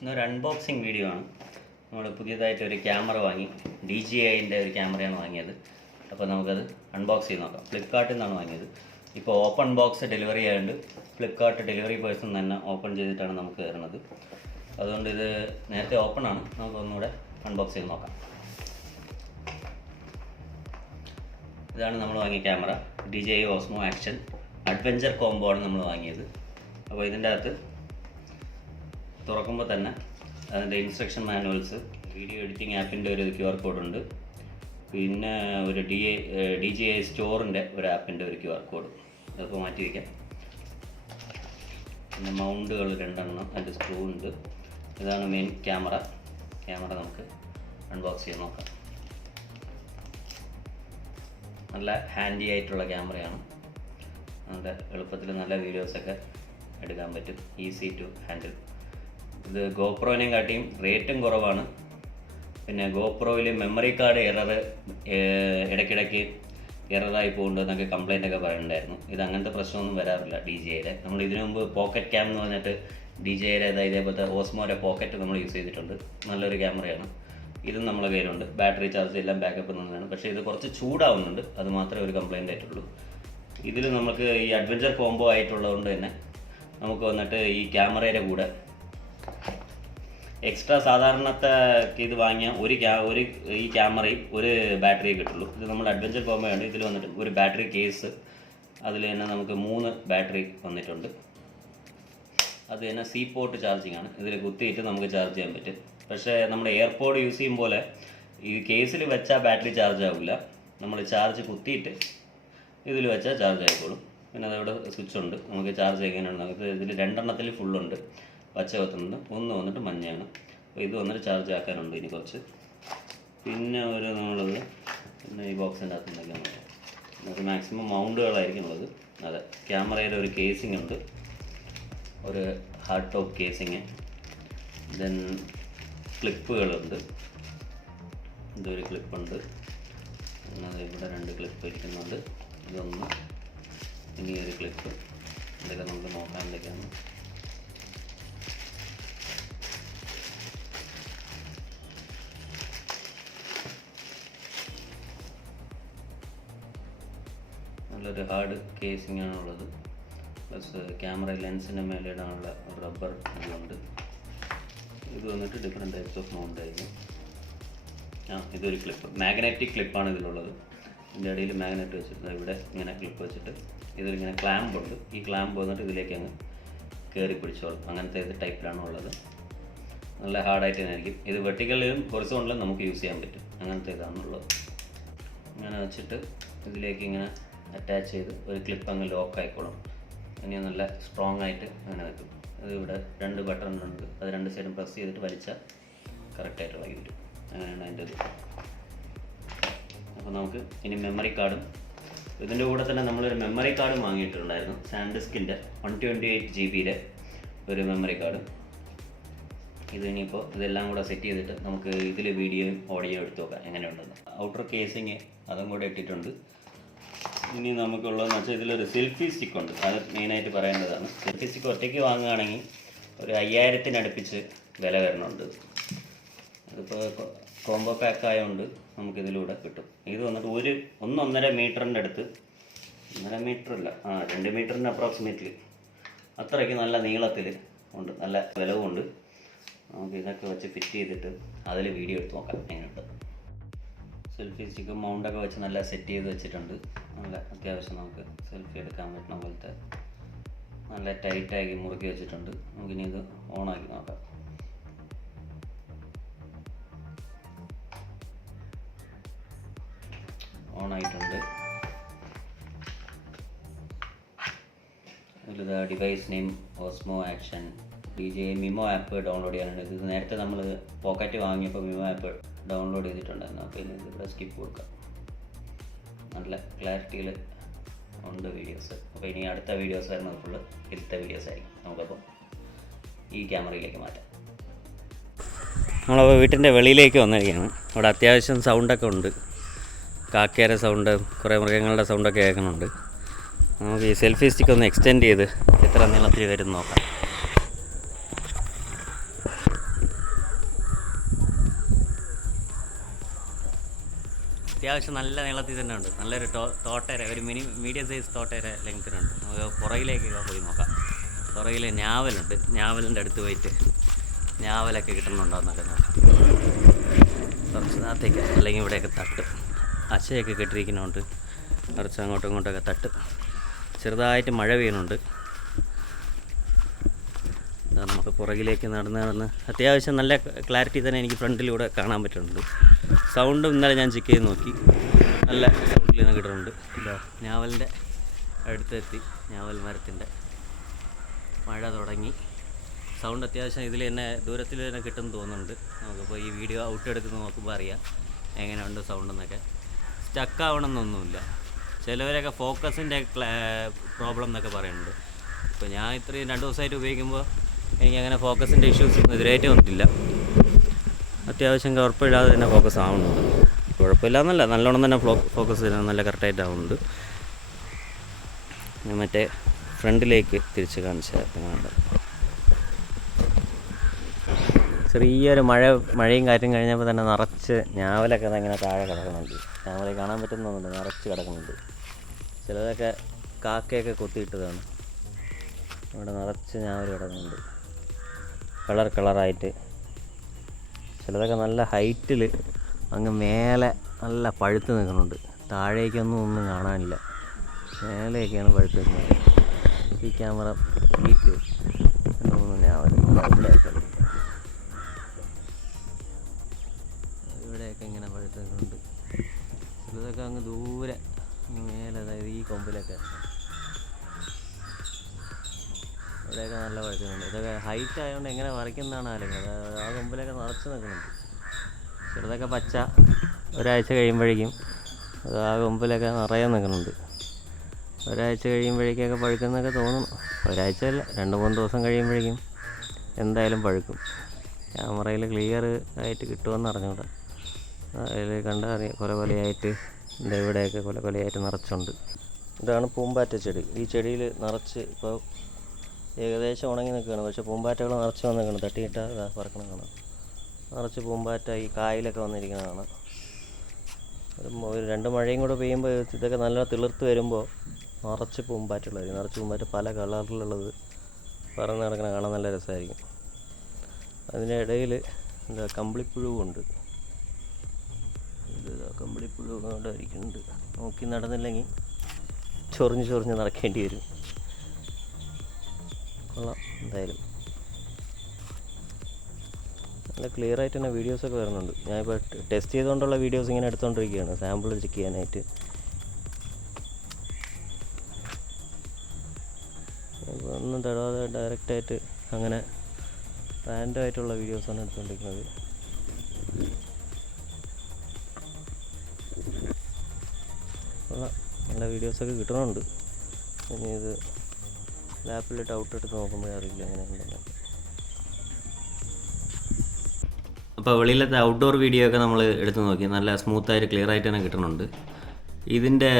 ഇന്നൊരു unboxing video ആണ്. നമ്മൾ പുതിയതായിട്ട് ഒരു ക്യാമറ വാങ്ങി, DJIൻ്റെ ഒരു ക്യാമറയാണ് വാങ്ങിയത്. അപ്പോൾ നമുക്കത് അൺബോക്സ് ചെയ്ത് നോക്കാം. ഫ്ലിപ്കാർട്ടിൽ നിന്നാണ് വാങ്ങിയത്. ഇപ്പോൾ ഓപ്പൺ ബോക്സ് ഡെലിവറി ആയതുകൊണ്ട് ഫ്ലിപ്കാർട്ട് ഡെലിവറി പേഴ്സൺ തന്നെ ഓപ്പൺ ചെയ്തിട്ടാണ് നമുക്ക് തരുന്നത്. അതുകൊണ്ട് ഇത് നേരത്തെ ഓപ്പൺ ആണ്. നമുക്ക് ഒന്നുകൂടെ അൺബോക്സ് ചെയ്ത് നോക്കാം. ഇതാണ് നമ്മൾ വാങ്ങിയ camera. DJI Osmo Action adventure combo ആണ് നമ്മൾ വാങ്ങിയത്. അപ്പോൾ ഇതിൻ്റെ അകത്ത് തുറക്കുമ്പോൾ തന്നെ അതിൻ്റെ ഇൻസ്ട്രക്ഷൻ മാനുവൽസ്, വീഡിയോ എഡിറ്റിംഗ് ആപ്പിൻ്റെ ഒരു QR കോഡുണ്ട്, പിന്നെ ഒരു DJI സ്റ്റോറിൻ്റെ ഒരു ആപ്പിൻ്റെ ഒരു QR കോഡ്. അതൊക്കെ മാറ്റി വയ്ക്കാം. പിന്നെ മൗണ്ടുകൾ 2 എണ്ണം, അതിൻ്റെ സ്ക്രൂ ഉണ്ട്. ഇതാണ് മെയിൻ ക്യാമറ. നമുക്ക് അൺബോക്സ് ചെയ്ത് നോക്കാം. നല്ല ഹാൻഡി ആയിട്ടുള്ള ക്യാമറയാണ്. നല്ല എളുപ്പത്തിൽ നല്ല വീഡിയോസൊക്കെ എടുക്കാൻ പറ്റും. Easy to handle. ഇത് ഗോപ്രോനെയും കാട്ടിയും റേറ്റും കുറവാണ്. പിന്നെ ഗോപ്രോയിൽ മെമ്മറി കാർഡ് ഇടയ്ക്കിടയ്ക്ക് എററായി പോകുന്നുണ്ടെന്നൊക്കെ കംപ്ലൈൻ്റ് ഒക്കെ പറയുന്നുണ്ടായിരുന്നു. ഇത് അങ്ങനത്തെ പ്രശ്നമൊന്നും വരാറില്ല DJIയുടെ. നമ്മൾ ഇതിനു മുമ്പ് പോക്കറ്റ് ക്യാം എന്ന് പറഞ്ഞിട്ട് DJIയുടെ ഇതേപോലത്തെ ഓസ്മോയുടെ പോക്കറ്റ് നമ്മൾ യൂസ് ചെയ്തിട്ടുണ്ട്. നല്ലൊരു ക്യാമറയാണ്. ഇതും നമ്മളെ കയ്യിലുണ്ട്. ബാറ്ററി ചാർജ് എല്ലാം ബാക്കപ്പ് നിന്നതാണ്. പക്ഷേ ഇത് കുറച്ച് ചൂടാവുന്നുണ്ട്. അത് മാത്രമേ ഒരു കംപ്ലൈൻ്റ് ആയിട്ടുള്ളൂ. ഇതിൽ നമുക്ക് ഈ അഡ്വഞ്ചർ കോംബോ ആയിട്ടുള്ളതുകൊണ്ട് തന്നെ നമുക്ക് വന്നിട്ട് ഈ ക്യാമറയുടെ കൂടെ എക്സ്ട്രാ സാധാരണത്തെ ഇത് വാങ്ങിയ ഈ ക്യാമറയും ഒരു ബാറ്ററിയെ കിട്ടുള്ളൂ. ഇത് നമ്മൾ അഡ്വഞ്ചർ കോംബോയാണ്. ഇതിൽ വന്നിട്ട് ഒരു ബാറ്ററി കേസ്, അതിൽ തന്നെ നമുക്ക് 3 ബാറ്ററി വന്നിട്ടുണ്ട്. അത് തന്നെ C പോർട്ട് ചാർജിങ് ആണ്. ഇതിൽ കുത്തിയിട്ട് നമുക്ക് ചാർജ് ചെയ്യാൻ പറ്റും. പക്ഷേ നമ്മൾ എയർപോഡ് യൂസ് ചെയ്യും പോലെ ഈ കേസിൽ വെച്ചാൽ ബാറ്ററി ചാർജ് ആവില്ല. നമ്മൾ ചാർജ് കുത്തിയിട്ട് ഇതിൽ വെച്ചാൽ ചാർജ് ആയിക്കോളും. പിന്നെ അതവിടെ സ്വിച്ച് ഉണ്ട്. നമുക്ക് ചാർജ് എങ്ങനെയാണ്, നമുക്ക് ഇതിൽ 2 എണ്ണത്തിൽ ഫുള്ളുണ്ട്. പച്ച കത്തുന്നുണ്ട്, 1 വന്നിട്ട് മഞ്ഞയാണ്. അപ്പോൾ ഇത് വന്നിട്ട് ചാർജ് ആക്കാനുണ്ട് ഇനി കുറച്ച്. പിന്നെ നമ്മളുള്ളത് പിന്നെ ഈ ബോക്സിൻ്റെ അകത്ത് എന്തൊക്കെയാണ് നമുക്ക് മാക്സിമം മൗണ്ടുകളായിരിക്കും ഉള്ളത്. അതെ, ക്യാമറയുടെ ഒരു കേസിംഗ് ഉണ്ട്, ഒരു ഹാർഡ് ടോപ്പ് കേസിങ്. ദെൻ ക്ലിപ്പുകളുണ്ട്. ഇതൊരു ക്ലിപ്പുണ്ട്. പിന്നെ ഇവിടെ 2 ക്ലിപ്പ് ഇരിക്കുന്നുണ്ട്. ഇതൊന്ന്, ഇനി ഒരു ക്ലിപ്പ്. ഇതൊക്കെ നമുക്ക് നോക്കാൻ എന്തൊക്കെയാണ്. നല്ലൊരു ഹാർഡ് കേസിംഗ് ആണുള്ളത്. പ്ലസ് ക്യാമറ ലെൻസിൻ്റെ മേലെ ഇടാനുള്ള റബ്ബർ ഇതുണ്ട്. ഇത് വന്നിട്ട് ഡിഫറെൻറ്റ് ടൈപ്സ് ഓഫ് മൗണ്ട് ആയിരിക്കും. ഇതൊരു ക്ലിപ്പ്, മാഗ്നറ്റിക് ക്ലിപ്പാണ് ഇതിലുള്ളത്. ഇതിൻ്റെ ഇടയിൽ മാഗ്നറ്റ് വെച്ചിട്ട് ഇവിടെ ഇങ്ങനെ ക്ലിപ്പ് വെച്ചിട്ട് ഇതിലിങ്ങനെ ക്ലാമ്പ് ഉണ്ട്. ഈ ക്ലാമ്പ് വന്നിട്ട് ഇതിലേക്ക് അങ്ങ് കയറി പിടിച്ചോളും. അങ്ങനത്തെ ഇത് ടൈപ്പിലാണ് ഉള്ളത്. നല്ല ഹാർഡായിട്ട് തന്നെ ആയിരിക്കും. ഇത് വെർട്ടിക്കലിലും ഹൊറിസോണ്ടലും നമുക്ക് യൂസ് ചെയ്യാൻ പറ്റും. അങ്ങനത്തെ ഇതാണുള്ളത്. ഇങ്ങനെ വെച്ചിട്ട് ഇതിലേക്ക് ഇങ്ങനെ അറ്റാച്ച് ചെയ്ത് ഒരു ക്ലിപ്പ് അങ്ങ് ലോക്ക് ആയിക്കോളും. ഇനി നല്ല സ്ട്രോങ് ആയിട്ട് അങ്ങനെ വെക്കും. അത് ഇവിടെ 2 ബട്ടൺ ഉണ്ട്. അത് 2 സൈഡും പ്രസ് ചെയ്തിട്ട് വലിച്ചാൽ കറക്റ്റായിട്ട് ഇളകി വരും. അങ്ങനെയാണ് അതിൻ്റെ ഇത്. അപ്പോൾ നമുക്ക് ഇനി മെമ്മറി കാർഡും, ഇതിൻ്റെ കൂടെ തന്നെ നമ്മളൊരു മെമ്മറി കാർഡും വാങ്ങിയിട്ടുണ്ടായിരുന്നു. സാൻഡിസ്കിൻ്റെ 128 GB ഒരു മെമ്മറി കാർഡ്. ഇത് ഇനിയിപ്പോൾ ഇതെല്ലാം കൂടെ സെറ്റ് ചെയ്തിട്ട് നമുക്ക് ഇതിൽ വീഡിയോയും ഓഡിയോ എടുത്ത് നോക്കാം എങ്ങനെയുണ്ടെന്ന്. ഔട്ടർ കേസിങ് അതും കൂടെ ഇട്ടിട്ടുണ്ട്. ഇനി നമുക്കുള്ളതെന്ന് വെച്ചാൽ ഇതിലൊരു സെൽഫി സ്റ്റിക്ക് ഉണ്ട്. അത് മെയിനായിട്ട് പറയേണ്ടതാണ്. സെൽഫി സ്റ്റിക്ക് ഒറ്റയ്ക്ക് വാങ്ങുകയാണെങ്കിൽ ഒരു 5000-ന് അടുപ്പിച്ച് വില വരുന്നുണ്ട്. അതിപ്പോൾ കോംബോ പാക്ക് ആയതുകൊണ്ട് നമുക്കിതിലൂടെ കിട്ടും. ഇത് വന്നിട്ട് 1.5 മീറ്ററിൻ്റെ അടുത്ത്, 1.5 മീറ്ററല്ല, 2 മീറ്ററിൻ്റെ അപ്രോക്സിമേറ്റ്ലി അത്രയ്ക്ക് നല്ല നീളത്തിൽ ഉണ്ട്. നല്ല വിലവുമുണ്ട്. നമുക്ക് ഇതൊക്കെ വെച്ച് ഫിറ്റ് ചെയ്തിട്ട് അതിൽ വീഡിയോ എടുത്ത് നോക്കാം എങ്ങനെയുണ്ട്. സെൽഫി സ്റ്റിക്ക് മൗണ്ടൊക്കെ വെച്ച് നല്ല സെറ്റ് ചെയ്ത് വെച്ചിട്ടുണ്ട്. നല്ല അത്യാവശ്യം നമുക്ക് സെൽഫി എടുക്കാൻ പറ്റുന്ന പോലത്തെ നല്ല ടൈറ്റാക്കി മുറുക്കി വെച്ചിട്ടുണ്ട്. നമുക്കിനി ഇത് ഓണാക്കി നോക്കാം. ഓണായിട്ടുണ്ട്. ഇതിൽ device name Osmo action. DJI മിമോ app download ചെയ്യാനുണ്ട്. ഇത് നേരത്തെ നമ്മൾ പോക്കറ്റ് വാങ്ങിയപ്പോൾ മിമോ ആപ്പ് ഡൗൺലോഡ് ചെയ്തിട്ടുണ്ടായിരുന്നു. അപ്പോൾ ഇനി ഇവിടെ സ്കിപ്പ് കൊടുക്കാം. നല്ല ക്ലാരിറ്റിയിൽ ഉണ്ട് വീഡിയോസ്. അപ്പോൾ ഇനി അടുത്ത വീഡിയോസ് വരുന്നത് ഫുള്ള് ഇതിലത്തെ വീഡിയോസ് ആയിരിക്കും. നമുക്കപ്പോൾ ഈ ക്യാമറയിലേക്ക് മാറ്റാം. നമ്മളപ്പോൾ വീട്ടിൻ്റെ വെളിയിലേക്ക് വന്നിരിക്കുകയാണ്. അവിടെ അത്യാവശ്യം സൗണ്ടൊക്കെ ഉണ്ട്. കാക്കയുടെ സൗണ്ട്, കുറേ മൃഗങ്ങളുടെ സൗണ്ടൊക്കെ കേൾക്കുന്നുണ്ട്. നമുക്ക് ഈ സെൽഫി സ്റ്റിക്ക് ഒന്ന് എക്സ്റ്റെൻഡ് ചെയ്ത് എത്ര നീളത്തിൽ വരും നോക്കാം. അത്യാവശ്യം നല്ല നീളത്തിൽ തന്നെ ഉണ്ട്. നല്ലൊരു തോട്ടര, ഒരു മീഡിയം സൈസ് തോട്ടര ലെങ്ത്തിനുണ്ട്. നമുക്ക് പുറകിലേക്കൊക്കെ പോയി നോക്കാം. പുറകിൽ ഞാവലുണ്ട്. ഞാവലിൻ്റെ അടുത്ത് പോയിട്ട് ഞാവലൊക്കെ കിട്ടുന്നുണ്ടോ എന്നൊക്കെ നോക്കാം. കുറച്ച് നാത്തേക്ക് അല്ലെങ്കിൽ ഇവിടെയൊക്കെ തട്ട് അശയൊക്കെ കെട്ടിരിക്കുന്നുണ്ട്. കുറച്ച് അങ്ങോട്ടും ഇങ്ങോട്ടൊക്കെ തട്ട്. ചെറുതായിട്ട് മഴ പെയ്യുന്നുണ്ട്. നമുക്ക് പുറകിലേക്ക് നടന്ന് അത്യാവശ്യം നല്ല ക്ലാരിറ്റി തന്നെ എനിക്ക് ഫ്രണ്ടിലൂടെ കാണാൻ പറ്റുന്നുണ്ട്. സൗണ്ടും ഇന്നലെ ഞാൻ ചെക്ക് ചെയ്ത് നോക്കി, നല്ല സൗണ്ടിൽ നിന്ന് കിട്ടുന്നുണ്ട്. ഇതാ ഞാവലിൻ്റെ അടുത്തെത്തി. ഞാവൽ മരത്തിൻ്റെ മഴ തുടങ്ങി. സൗണ്ട് അത്യാവശ്യം ഇതിൽ തന്നെ ദൂരത്തിൽ തന്നെ കിട്ടുമെന്ന് തോന്നുന്നുണ്ട്. നമുക്കിപ്പോൾ ഈ വീഡിയോ ഔട്ട് എടുത്ത് നോക്കുമ്പോൾ അറിയാം എങ്ങനെയുണ്ട് സൗണ്ട് എന്നൊക്കെ. സ്റ്റക്കാവണമെന്നൊന്നുമില്ല. ചിലവരൊക്കെ ഫോക്കസിൻ്റെ പ്രോബ്ലം എന്നൊക്കെ പറയുന്നുണ്ട്. ഇപ്പോൾ ഞാൻ ഇത്രയും 2 ദിവസമായിട്ട് ഉപയോഗിക്കുമ്പോൾ എനിക്കങ്ങനെ ഫോക്കസിൻ്റെ ഇഷ്യൂസൊന്നും എതിരായിട്ട് വന്നിട്ടില്ല. അത്യാവശ്യം കുഴപ്പമില്ലാതെ തന്നെ ഫോക്കസ് ആവുന്നുണ്ട്. കുഴപ്പമില്ലാന്നല്ല, നല്ലോണം തന്നെ ഫോക്കസ് നല്ല കറക്റ്റായിട്ട് ആവുന്നുണ്ട്. മറ്റേ ഫ്രണ്ടിലേക്ക് തിരിച്ച് കാണിച്ചാൽ ചെറിയൊരു മഴയും കാറ്റും കഴിഞ്ഞപ്പോൾ തന്നെ നിറച്ച് ഞാവലൊക്കെ ഇങ്ങനെ താഴെ കിടക്കുന്നുണ്ട്. ഞാവലെ കാണാൻ പറ്റുന്നൊന്നുമില്ല, നിറച്ച് കിടക്കുന്നുണ്ട്. ചിലതൊക്കെ കാക്കയൊക്കെ കൊത്തിയിട്ടതാണ്. ഇവിടെ നിറച്ച് ഞാവൽ കിടക്കുന്നുണ്ട്, കളറായിട്ട്. ചിലതൊക്കെ നല്ല ഹൈറ്റിൽ അങ്ങ് മേലെ നല്ല പഴുത്ത് നിൽക്കുന്നുണ്ട്. ഒന്നും കാണാനില്ല, മേലെയൊക്കെയാണ് പഴുത്ത് നിൽക്കുന്നത്. ഈ ക്യാമറ ഹീറ്റ് 3 ഞാവൽ ഇവിടെയൊക്കെ ഇങ്ങനെ പഴുത്ത് നിൽക്കുന്നുണ്ട്. ചിലതൊക്കെ അങ്ങ് ദൂരെ മേലെ, അതായത് ഈ കൊമ്പിലൊക്കെ ഇവിടെയൊക്കെ നല്ല പഴുത്തുന്നുണ്ട്. ഇതൊക്കെ ഹൈറ്റ് ആയതുകൊണ്ട് എങ്ങനെ വരയ്ക്കുന്നതാണ് ആലോചിക്കുന്നത്. ആ കൊമ്പിലൊക്കെ നിറച്ച് നിൽക്കുന്നുണ്ട്. ചിലതൊക്കെ പച്ച, ഒരാഴ്ച കഴിയുമ്പോഴേക്കും അത് ആ കൊമ്പിലൊക്കെ നിറയെ നിൽക്കുന്നുണ്ട്. ഒരാഴ്ച കഴിയുമ്പോഴേക്കൊക്കെ പഴുക്കുന്നൊക്കെ തോന്നുന്നു. ഒരാഴ്ചയല്ല, 2-3 ദിവസം കഴിയുമ്പോഴേക്കും എന്തായാലും പഴുക്കും. ക്യാമറയിൽ ക്ലിയർ ആയിട്ട് കിട്ടുമെന്ന് അറിഞ്ഞൂടാ. അതിൽ കണ്ടാൽ അറിയാം കൊലയായിട്ട് ഇവിടെയൊക്കെ കൊലയായിട്ട് നിറച്ചുണ്ട്. ഇതാണ് പൂമ്പാറ്റ ചെടി. ഈ ചെടിയിൽ നിറച്ച് ഇപ്പോൾ ഏകദേശം ഉണങ്ങി നിൽക്കുകയാണ്. പക്ഷേ പൂമ്പാറ്റകൾ നിറച്ച് വന്നിരിക്കണം. തട്ടിയിട്ടാൽ പറക്കണം കാണാം. നിറച്ച് പൂമ്പാറ്റ ഈ കായലൊക്കെ വന്നിരിക്കുന്നതാണ്. ഒരു 2 മഴയും കൂടെ പെയ്യുമ്പോൾ ഇതൊക്കെ നല്ല തിളിർത്ത് വരുമ്പോൾ നിറച്ച് പൂമ്പാറ്റകളായിരിക്കും. നിറച്ച് പൂമ്പാറ്റ പല കളറിലുള്ളത് പറന്ന് നടക്കണം, കാണാൻ നല്ല രസമായിരിക്കും. അതിൻ്റെ ഇടയിൽ കമ്പിളിപ്പുഴുവുണ്ട്. കമ്പിളിപ്പുഴു അവിടെ ഇരിക്കുന്നുണ്ട്. നോക്കി നടന്നില്ലെങ്കിൽ ചൊറിഞ്ഞ് നടക്കേണ്ടി വരും. കൊള്ളാം. എന്തായാലും നല്ല ക്ലിയർ ആയിട്ട് തന്നെ വീഡിയോസൊക്കെ വരുന്നുണ്ട്. ഞാനിപ്പോൾ ടെസ്റ്റ് ചെയ്തുകൊണ്ടുള്ള വീഡിയോസ് ഇങ്ങനെ എടുത്തുകൊണ്ടിരിക്കുകയാണ്, സാമ്പിൾ ചെക്ക് ചെയ്യാനായിട്ട്. ഇപ്പോൾ ഒന്നും തടാതെ ഡയറക്റ്റായിട്ട് അങ്ങനെ റാൻഡം ആയിട്ടുള്ള വീഡിയോസാണ് എടുത്തുകൊണ്ടിരിക്കുന്നത്. നല്ല വീഡിയോസൊക്കെ കിട്ടണമുണ്ട്. ഇനി ഇത് ലാപ്പിലിട്ട് ഔട്ടെടുത്ത് നോക്കുമ്പോഴേ അറിയില്ല എങ്ങനെയുണ്ടെന്ന്. അപ്പോൾ വെളിയിലത്തെ ഔട്ട്ഡോർ വീഡിയോ ഒക്കെ നമ്മൾ എടുത്ത് നോക്കി, നല്ല സ്മൂത്തായിട്ട് ക്ലിയർ ആയിട്ട് തന്നെ കിട്ടുന്നുണ്ട്. ഇതിൻ്റെ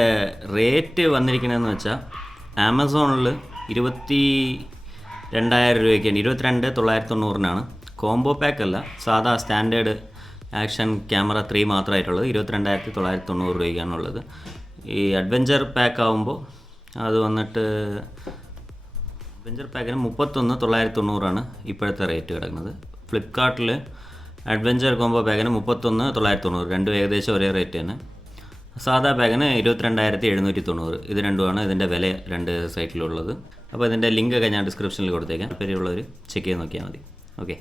റേറ്റ് വന്നിരിക്കണമെന്ന് വെച്ചാൽ ആമസോണിൽ 22,000 രൂപയ്ക്കാണ്, 22,990 കോംബോ പാക്ക് അല്ല, സാധാ സ്റ്റാൻഡേർഡ് ആക്ഷൻ ക്യാമറ 3 മാത്രമായിട്ടുള്ളത് 22,990 രൂപയ്ക്കാണുള്ളത്. ഈ അഡ്വഞ്ചർ പാക്ക് ആകുമ്പോൾ അത് വന്നിട്ട് അഡ്വഞ്ചർ പാക്കിന് 31,990 ഇപ്പോഴത്തെ റേറ്റ് കിടക്കുന്നത്. ഫ്ലിപ്കാർട്ടിൽ അഡ്വഞ്ചർ കോംബോ പാക്കിന് 31,990, രണ്ടും ഏകദേശം ഒരേ റേറ്റ് തന്നെ. സാധാ പാക്കിന് 22,790. ഇത് രണ്ടുമാണ് ഇതിൻ്റെ വില 2 സൈറ്റിലുള്ളത്. അപ്പോൾ ഇതിൻ്റെ ലിങ്കൊക്കെ ഞാൻ ഡിസ്ക്രിപ്ഷനിൽ കൊടുത്തേക്കാം. താല്പര്യമുള്ളവർ ചെക്ക് ചെയ്ത് നോക്കിയാൽ മതി. ഓക്കെ.